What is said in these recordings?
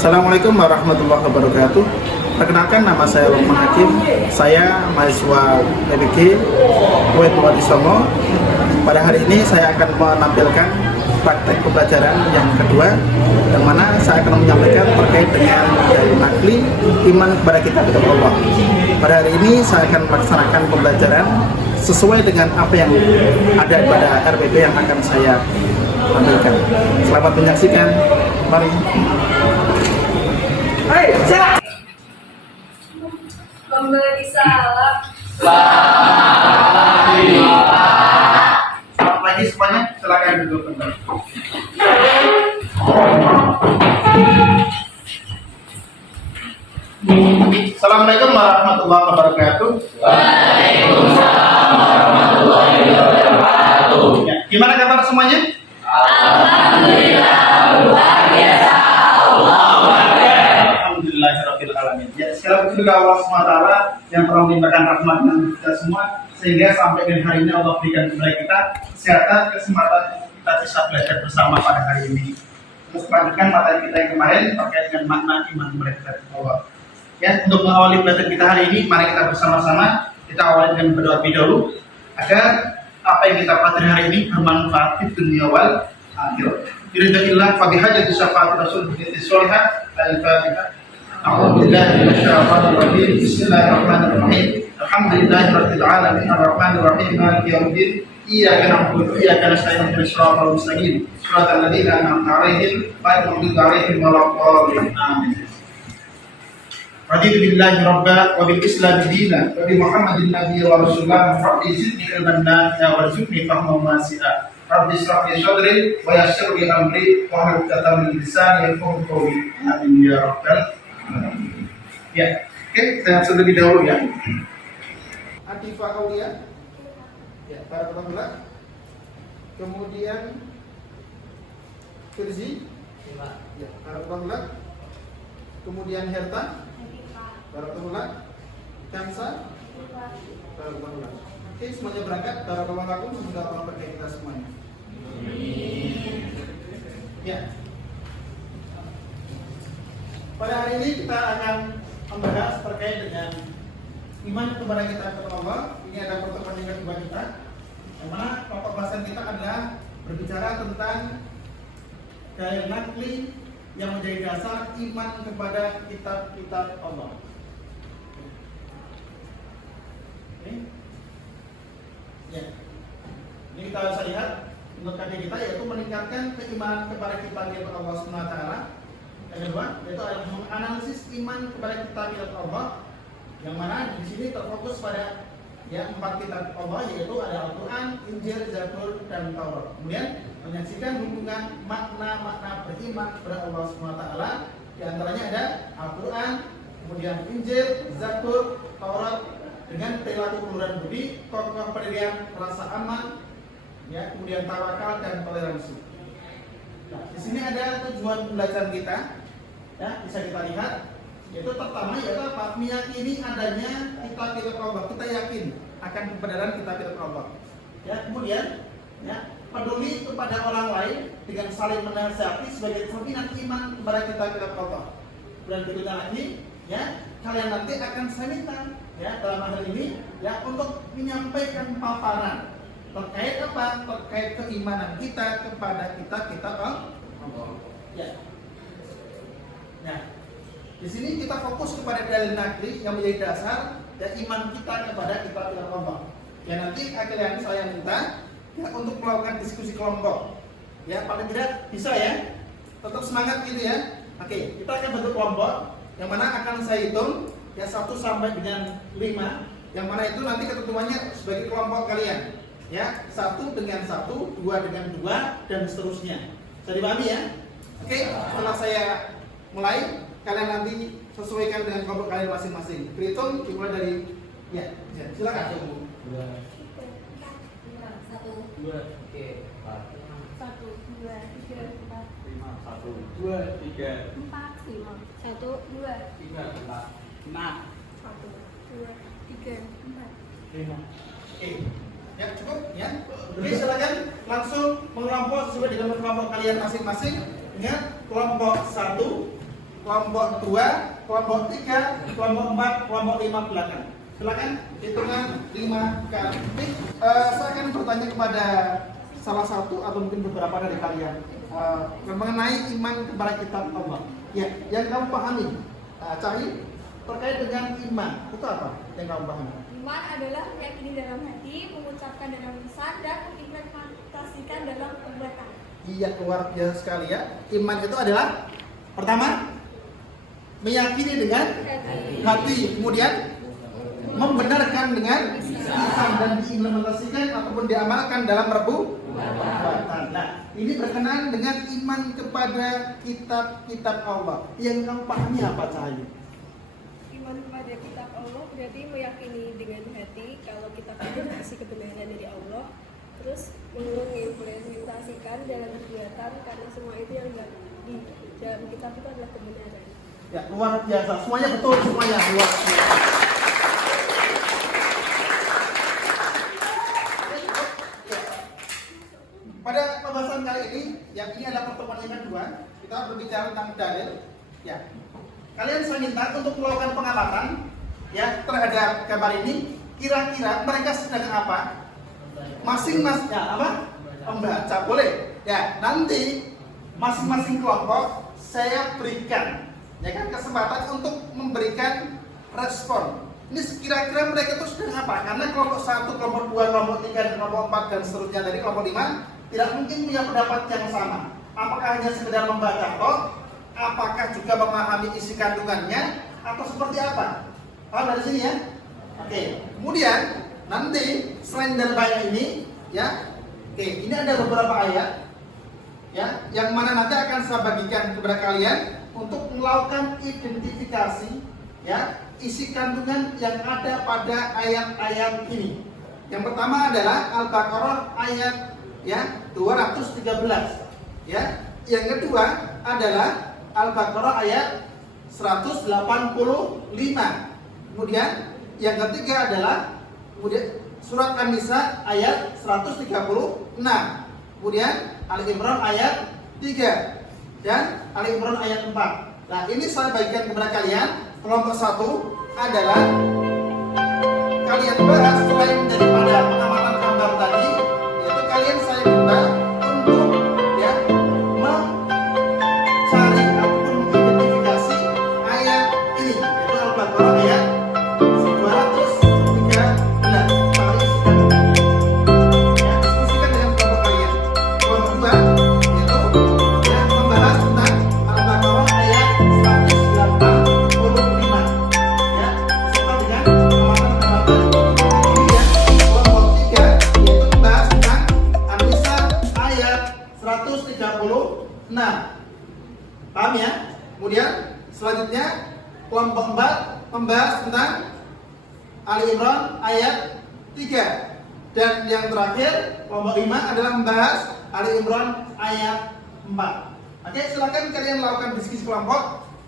Assalamualaikum warahmatullahi wabarakatuh. Perkenalkan, nama saya Lukman Hakim. Saya mahasiswa PBG UIN Bupati Songo. Pada hari ini saya akan menampilkan praktek pembelajaran yang kedua, yang mana saya akan menyampaikan terkait dengan nakli iman kepada kitab Allah. Pada hari ini saya akan melaksanakan pembelajaran sesuai dengan apa yang ada pada RPP yang akan saya tampilkan. Selamat menyaksikan. Mari. Memberi salam. Selamat pagi semuanya, silakan duduk kembali. Assalamualaikum warahmatullahi wabarakatuh. Waalaikumsalam warahmatullahi wabarakatuh. Ya, gimana kabar semuanya? Alhamdulillah, luar biasa. Allahu Akbar. Alhamdulillahirabbil alamin. Ya, sekali lagi juga Allah SWT yang telah melimpahkan rahmatnya kita semua, sehingga sampai dengan hari ini Allah berikan kepada kita kesehatan, kesempatan kita bisa belajar bersama pada hari ini. Terus melanjutkan materi kita yang kemarin terkait dengan makna iman kepada kita Allah. Ya, untuk mengawali belajar kita hari ini, mari kita bersama-sama kita awali dengan berdoa lebih dahulu agar apa yang kita pelajari hari ini bermanfaat di dunia wal akhirat. Biridillah fa bihajati syafaat Rasul bi sholihah al-Fatihah. A'udzubillahi minasyaitonir rajim. Bismillahirrahmanirrahim. Alhamdulillahirabbil alamin arrahmanir rahim maliki yaumiddin. Iyyaka na'budu wa iyyaka nasta'in ihdinas siratal mustaqim. Shiratal ladzina an'amta 'alaihim ghairil maghdubi 'alaihim waladdallin. Amin. Raditu billahi rabba wa bil islam dina wa bi Muhammadin nabiyya wa rasulah. Rabbi zidni ilman nafi'a warzuqni fahman wasi'a. Rabbi ishrah li sadri wa yassir li amri wa hlul 'uqdatam min lisani yafqahu qawli. Amin ya rabbal alamin. Ya, oke, saya terlebih dahulu ya. Atifah Aulia. Ya, barakallahu. Kemudian Firzi. Ya, barakallahu. Kemudian Herta. Barakallahu. Kamsa. Barakallahu. Oke, semuanya berangkat. Barakallahu. Semoga Allah berkahi kita semuanya. Ya. Pada hari ini kita akan membahas terkait dengan iman kepada kita kepada Allah. Ini ada pertemuan yang kedua kita, yang mana pokok bahasan kita adalah berbicara tentang dalil nakli yang menjadi dasar iman kepada kitab-kitab Allah. Oke. Ya. Ini kita bisa lihat untuk kajian kita, yaitu meningkatkan keimanan kepada kitab-kitab Allah Subhanahu wa taala. Yang kedua, yaitu adalah menganalisis iman kepada kitab-kitab Allah, yang mana di sini terfokus pada ya 4 kitab Allah, yaitu ada Al-Quran, Injil, Zabur, dan Taurat. Kemudian menyaksikan hubungan makna-makna beriman kepada Allah SWT. Di antaranya ada Al-Quran, kemudian Injil, Zabur, Taurat, dengan perilaku keluhuran budi, kokoh pendirian, rasa aman, ya, kemudian tawakal dan toleransi. Nah, di sini ada tujuan pembelajaran kita, ya, bisa kita lihat. Yaitu pertama yaitu apa? Meyakini adanya kitab-kitab Allah. Kita yakin akan kebenaran kitab-kitab Allah. Ya, kemudian ya, peduli kepada orang lain dengan saling menasihati sebagai cerminan iman kepada kitab-kitab Allah. Dan berikutnya lagi, ya, kalian nanti akan saya minta, ya, dalam hal ini, ya, untuk menyampaikan paparan terkait apa? Terkait keimanan kita kepada kitab-kitab Allah. Ya. Nah, di sini kita fokus kepada dalil nakli yang menjadi dasar dan iman kita kepada kitab-kitab Allah. Ya, nanti akhirnya saya minta ya untuk melakukan diskusi kelompok. Ya, paling tidak bisa ya. Tetap semangat gitu ya. Oke, kita akan bentuk kelompok yang mana akan saya hitung ya 1 sampai dengan 5, yang mana itu nanti ketentuannya sebagai kelompok kalian. Ya, 1 dengan 1, 2 dengan 2, dan seterusnya. Bisa dipahami ya? Oke, setelah saya mulai, kalian nanti sesuaikan dengan kelompok kalian masing-masing. Berhitung dimulai dari ya, silakan. 1, 2, 3, 1, 2, 3, 4, 5, 1, 2, 3, 4, 5, 1, 2, 3, 4, 5, 1, 2, 3, 4, 5. Oke, ya cukup ya. Jadi silakan langsung mengelompok sesuai dengan kelompok kalian masing-masing. Ingat, kelompok 1 kelompok 2, kelompok 3, kelompok 4, kelompok 5 belakang. Silakan hitungan 5 kali. Saya akan bertanya kepada salah satu atau mungkin beberapa dari kalian mengenai iman kepada kitab Allah. Ya, yang kamu pahami, Cari, terkait dengan iman itu apa yang kamu pahami? Iman adalah meyakini dalam hati, mengucapkan dalam lisan, dan mengimplementasikan dalam perbuatan. Iya, luar biasa sekali ya. Iman itu adalah pertama meyakini dengan hati, kemudian membenarkan dengan lisan dan diimplementasikan ataupun diamalkan dalam perbuatan. Nah, ini berkenaan dengan iman kepada kitab-kitab Allah. Yang kamu pahami apa, Cahaya? Iman kepada kitab Allah berarti meyakini dengan hati kalau kitab itu berisi kebenaran dari Allah, terus mengimplementasikan dalam kegiatan karena semua itu yang di dalam kitab itu adalah kebenaran. Ya, luar biasa. Semuanya betul, semuanya luar biasa. Pada pembahasan kali ini, yang ini adalah pertemuan yang kedua, kita berbicara tentang dalil. Ya, kalian saya minta untuk melakukan pengamatan ya terhadap gambar ini. Kira-kira mereka sedang apa? Masing-masing ya, apa? Membaca, boleh? Ya, nanti masing-masing kelompok saya berikan ya kan kesempatan untuk memberikan respon. Ini kira-kira mereka itu sedang apa? Karena kelompok 1, kelompok 2, kelompok 3, kelompok 4 dan seterusnya dari kelompok 5 tidak mungkin punya pendapat yang sama. Apakah hanya sekedar membaca toh? Apakah juga memahami isi kandungannya atau seperti apa? Paham dari sini ya? Oke. Kemudian nanti selain dari banyak ini ya, oke, ini ada beberapa ayat ya, yang mana nanti akan saya bagikan kepada kalian untuk melakukan identifikasi ya isi kandungan yang ada pada ayat-ayat ini. Yang pertama adalah Al-Baqarah ayat ya 213 ya. Yang kedua adalah Al-Baqarah ayat 185. Kemudian yang ketiga adalah surat An-Nisa ayat 136. Kemudian Ali Imran ayat 3 dan Ali Imran ayat 4. Nah, ini saya bagikan kepada kalian. Kelompok 1 adalah kalian bahas selain daripada pengamatan gambar tadi, yaitu kalian saya minta untuk ya mencari ataupun mengidentifikasi ayat ini, yaitu Al-Baqarah ayat 213. Diskusikan dengan kelompok kalian. Kelompok 2 yaitu yang membahas tentang Al-Baqarah ayat 185 ya, serta dengan pengamatan-pengamatan. Kemudian kelompok 3 yaitu membahas tentang An-Nisa ayat 136. Paham ya? Kemudian selanjutnya kelompok 4 membahas tentang Ali Imran ayat 3. Dan yang terakhir kelompok 5 adalah membahas Ali Imran ayat 4. Oke, silakan kalian lakukan diskusi kelompok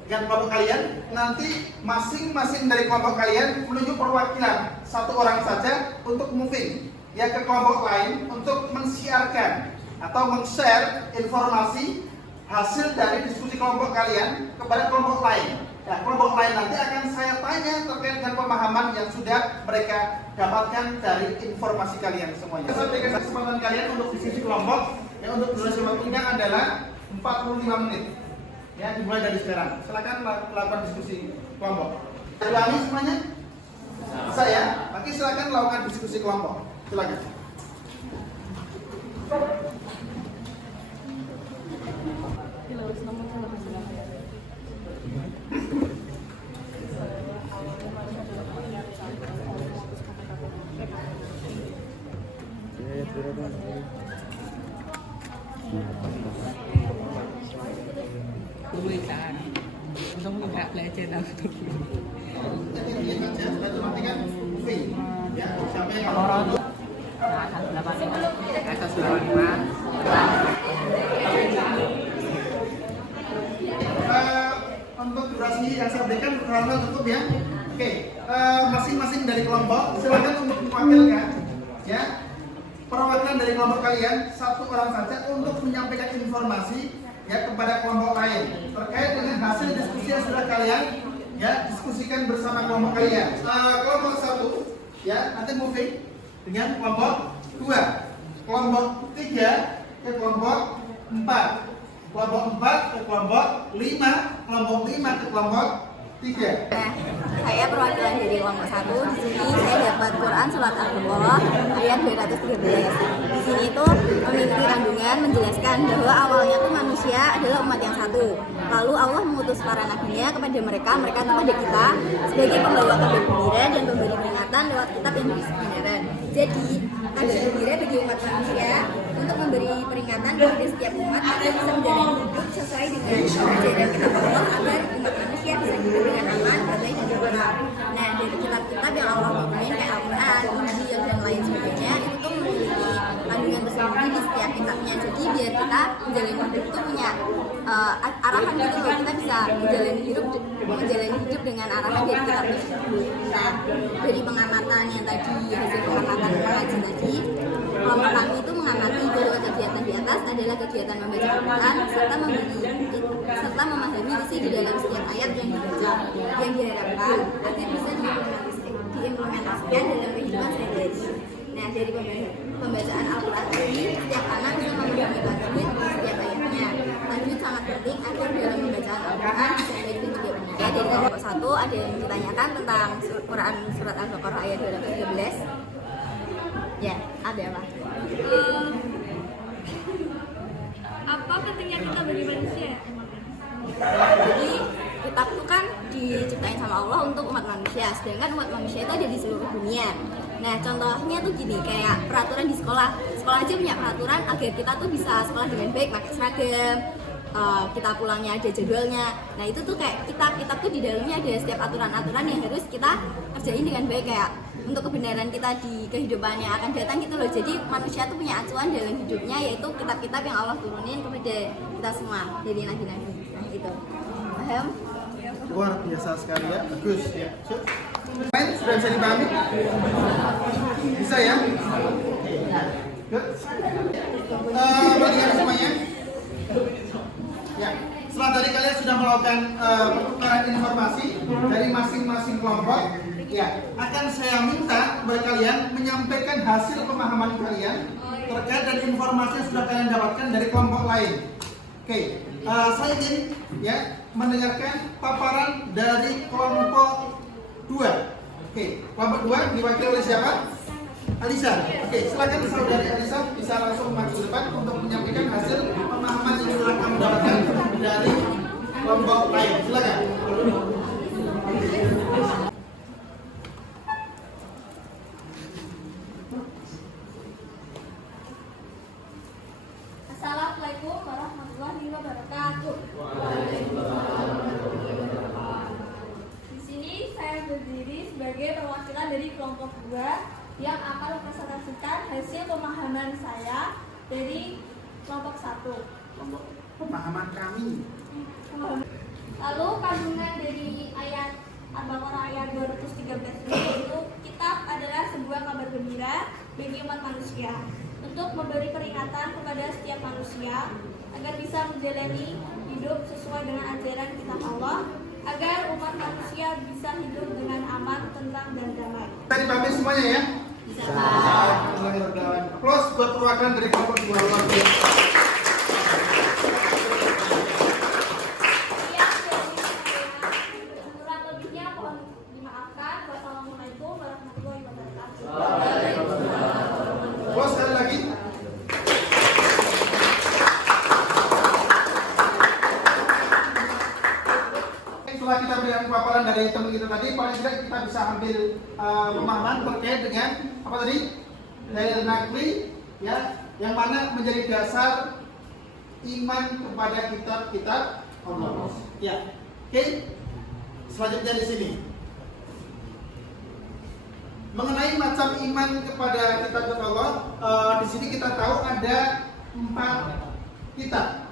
dengan kelompok kalian. Nanti masing-masing dari kelompok kalian menunjuk perwakilan satu orang saja untuk moving ya ke kelompok lain untuk mensiarkan atau men-share informasi hasil dari diskusi kelompok kalian kepada kelompok lain. Ya, kelompok lain nanti akan saya tanya terkait dengan pemahaman yang sudah mereka dapatkan dari informasi kalian semuanya. Saya berikan kesempatan kalian untuk diskusi kelompok. Ya, untuk durasi waktunya adalah 45 menit. Ya, dimulai dari sekarang. Silakan lakukan diskusi kelompok. Ulangi semuanya. Saya, oke, silakan lakukan diskusi kelompok. Silakan. Pemeriksaan untuk nggak belajar langsung. Jadi aja, nanti kan moving. Ya, siapa yang Atas 85. Untuk durasi yang saya berikan karena tutup ya. Oke, masing-masing dari kelompok silakan untuk mewakilkan ya perwakilan dari kelompok kalian satu orang saja untuk menyampaikan informasi ya kepada kelompok lain terkait dengan hasil diskusi yang sudah kalian ya diskusikan bersama kelompok kalian. Kelompok 1 ya nanti moving dengan kelompok 2, kelompok 3 ke kelompok 4, kelompok 4 ke kelompok 5, kelompok 5 ke kelompok 3. Saya perwakilan dari kelompok 1. Di sini saya dapat Quran surat Al-Baqarah ayat 213. Di sini itu memiliki kandungan menjelaskan bahwa awalnya tuh manusia adalah umat yang satu. Lalu Allah mengutus para nabinya kepada mereka itu pada kita sebagai pembawa kabar gembira dan pemberi peringatan lewat kitab yang berisi kebenaran. Jadi kabar gembira bagi umat manusia untuk memberi peringatan kepada setiap umat agar bisa menjalani hidup sesuai dengan ajaran kitab Allah agar umat manusia bisa hidup dengan aman, damai dan tentram. Nah, dari kitab-kitab yang Allah turunin kayak Al-Quran, Injil dan lain sebagainya itu tuh memiliki kandungan tersendiri di setiap kitabnya. Jadi biar kita menjalani hidup tuh punya arahan gitu loh, kita bisa menjalani hidup dengan arahan dari kitab tersebut. Nah, dari pengamatan yang tadi hasil pengamatan pengaji tadi, kelompok kami itu mengamati bahwa kegiatan di atas adalah kegiatan membaca Al-Quran serta memahami isi di dalam setiap ayat yang dibaca, yang diharapkan agar bisa diimplementasikan dalam kehidupan sehari-hari. Nah, dari pembacaan Al-Quran ini, setiap anak bisa memahami tajwid di setiap ayatnya. Tajwid sangat penting agar dalam pembacaan Al-Quran bisa baik dan juga benar. Dari kelompok 1 ada yang ditanyakan tentang Quran surat Al-Baqarah ayat 213. Ya, ada apa? Apa pentingnya kita bagi manusia? Jadi kitab itu kan diciptain sama Allah untuk umat manusia, sedangkan umat manusia itu ada di seluruh dunia. Nah, contohnya tuh gini, kayak peraturan di sekolah aja punya peraturan agar kita tuh bisa sekolah dengan baik, pakai seragam, kita pulangnya ada jadwalnya. Nah, itu tuh kayak kitab tuh di dalamnya ada setiap aturan-aturan yang harus kita kerjain dengan baik, kayak untuk kebenaran kita di kehidupan yang akan datang gitu loh. Jadi manusia tuh punya acuan dalam hidupnya, yaitu kitab-kitab yang Allah turunin kepada kita semua dari nabi-nabi. Nah, itu paham? Luar biasa sekali ya, bagus ya. Sudah bisa dipahami? Bisa ya? Good. Bagaimana semuanya? Ya, setelah tadi kalian sudah melakukan pertukaran informasi dari masing-masing kelompok, ya, akan saya minta kepada kalian menyampaikan hasil pemahaman kalian terkait dan informasi yang sudah kalian dapatkan dari kelompok lain. Oke, saya ingin ya mendengarkan paparan dari kelompok 2. Oke, kelompok 2 diwakili oleh siapa? Alisa. Oke, silakan saudari Alisa bisa langsung maju ke depan untuk menyampaikan hasil pemahaman yang sudah kamu dapatkan dari kelompok lain. Silakan. Assalamualaikum warahmatullahi wabarakatuh. Di sini saya berdiri sebagai perwakilan dari kelompok 2 yang akan mempresentasikan hasil pemahaman saya dari kelompok 1. Pemahaman kami. Lalu kandungan dari ayat Al-Baqarah ayat 213 itu kitab adalah sebuah kabar gembira bagi umat manusia untuk memberi peringatan kepada setiap manusia agar bisa menjalani hidup sesuai dengan ajaran kitab Allah, agar umat manusia bisa hidup dengan aman, tentram, dan damai. Bisa dipahami semuanya ya? Bisa. Plus buat perwakilan dari kelompok 2. Kurang lebihnya mohon dimaafkan. Wassalamualaikum warahmatullahi wabarakatuh. Plus sekali lagi. Setelah kita berikan paparan dari teman kita tadi, paling tidak kita bisa ambil pemahaman terkait dengan apa tadi? Dalil nakli ya, yang mana menjadi dasar iman kepada kitab-kitab Allah. Ya. Oke. Selanjutnya di sini. Mengenai macam iman kepada kitab-kitab Allah, di sini kita tahu ada 4 kitab.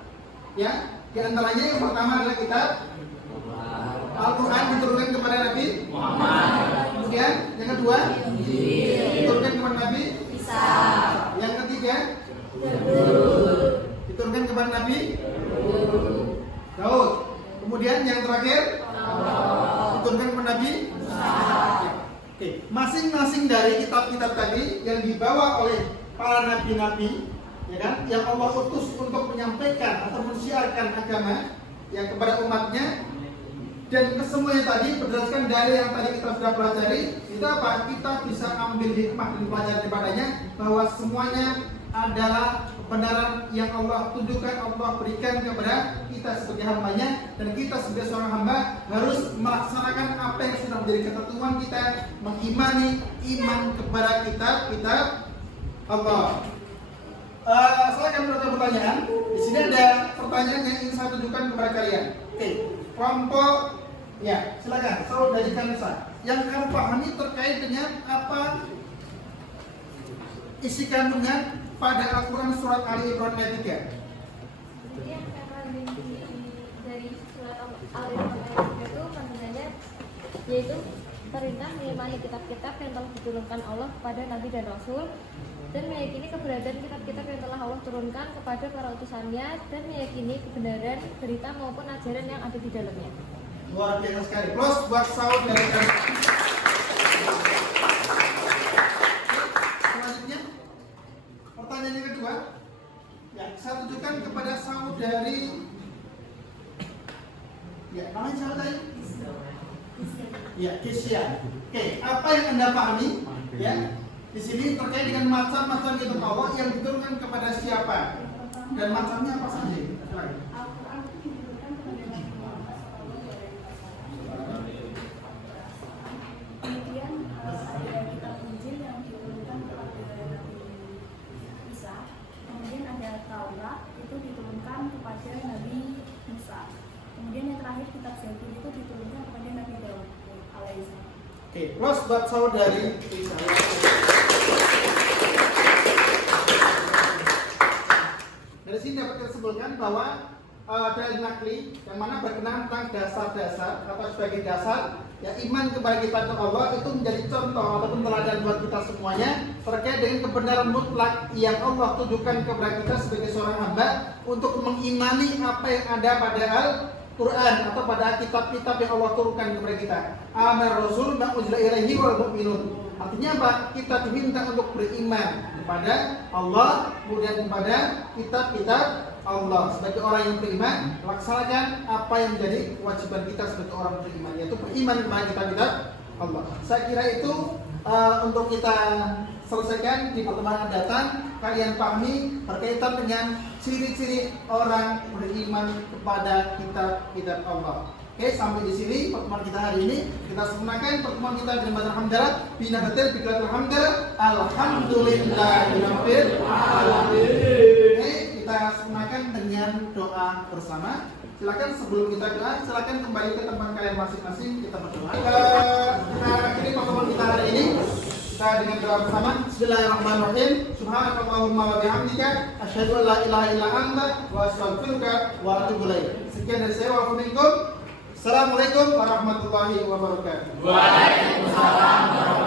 Ya, di antaranya yang pertama adalah kitab Al-Quran diturunkan kepada Nabi Muhammad. Kemudian yang kedua diturunkan kepada Nabi Isa. Yang ketiga diturunkan kepada Nabi Daud. Kemudian yang terakhir diturunkan kepada Nabi. Oke, masing-masing dari kitab-kitab tadi yang dibawa oleh para nabi-nabi, ya kan, yang Allah utus untuk menyampaikan atau mensiarkan agama yang kepada umatnya, dan kesemuanya tadi berdasarkan dari yang tadi kita sudah pelajari, itu apa? Kita bisa ambil hikmah dan pelajaran daripadanya bahwa semuanya adalah kebenaran yang Allah tunjukkan, Allah berikan kepada kita sebagai hambanya, dan kita sebagai seorang hamba harus melaksanakan apa yang sudah menjadi ketentuan kita, mengimani iman kepada kitab Allah. Saya akan bertanya pertanyaan. Di sini ada pertanyaan yang ingin saya tunjukkan kepada kalian. Oke, kelompok, ya silakan. Saud dari Kansa. Yang kamu pahami terkait dengan apa isi kandungan pada Al-Quran surat Ali Imran ayat 3? Kemudian karena dari surat Al-Imran ayat 3 itu kandungannya yaitu perintah mengimani kitab-kitab yang telah diturunkan Allah kepada Nabi dan Rasul, dan meyakini keberadaan kitab-kitab yang telah Allah turunkan kepada para utusannya, dan meyakini kebenaran berita maupun ajaran yang ada di dalamnya. Luar biasa sekali. Plus buat Saud dari Kansa. Selanjutnya, pertanyaan yang kedua, ya saya tunjukkan kepada saudari, ya namanya siapa tadi? Ya, Kisya. Oke, apa yang Anda pahami? Ya, di sini terkait dengan macam-macam kitab Allah yang diturunkan kepada siapa dan macamnya apa saja? Silakan. Al-Quran itu diturunkan kepada Nabi Muhammad SAW. Kemudian ada kitab Injil yang diturunkan kepada Nabi Isa. Kemudian ada Taurat itu diturunkan kepada Nabi Musa. Kemudian yang terakhir kitab Zabur itu diturunkan kepada Nabi Daud alaihissalam. Oke, plus buat saudari Kisya. Dari sini dapat kita simpulkan bahwa dalil nakli yang mana berkenaan tentang dasar-dasar atau sebagai dasar ya iman kepada kitab Allah itu menjadi contoh ataupun teladan buat kita semuanya terkait dengan kebenaran mutlak yang Allah tunjukkan kepada kita sebagai seorang hamba untuk mengimani apa yang ada pada Al-Quran atau pada kitab-kitab yang Allah turunkan kepada kita. Amar Rasul ma'uzla ilaihi wal mu'minun. Artinya apa? Kita diminta untuk beriman kepada Allah, kemudian kepada kitab-kitab Allah. Sebagai orang yang beriman, laksanakan apa yang menjadi kewajiban kita sebagai orang beriman, yaitu beriman kepada kitab-kitab Allah. Saya kira itu untuk kita selesaikan di pertemuan datang. Kalian pahami berkaitan dengan ciri-ciri orang beriman kepada kitab-kitab Allah. Oke, sampai di sini pertemuan kita hari ini. Kita sempurnakan pertemuan kita dengan baca hamdalah. Binahatil biqatul hamdalah. Alhamdulillahirabbil alamin. Oke, kita sempurnakan dengan doa bersama. Silakan sebelum kita doa, silakan kembali ke tempat kalian masing-masing, kita berdoa. Kita akhiri pertemuan kita hari ini. Kita dengan doa bersama. Bismillahirrahmanirrahim. Subhanakallahumma wa bihamdika asyhadu an la ilaha illa anta wa astaghfiruka wa atubu ilaik. Sekian dari saya, wa minkum. Assalamualaikum warahmatullahi wabarakatuh. Waalaikumsalam warahmatullahi wabarakatuh.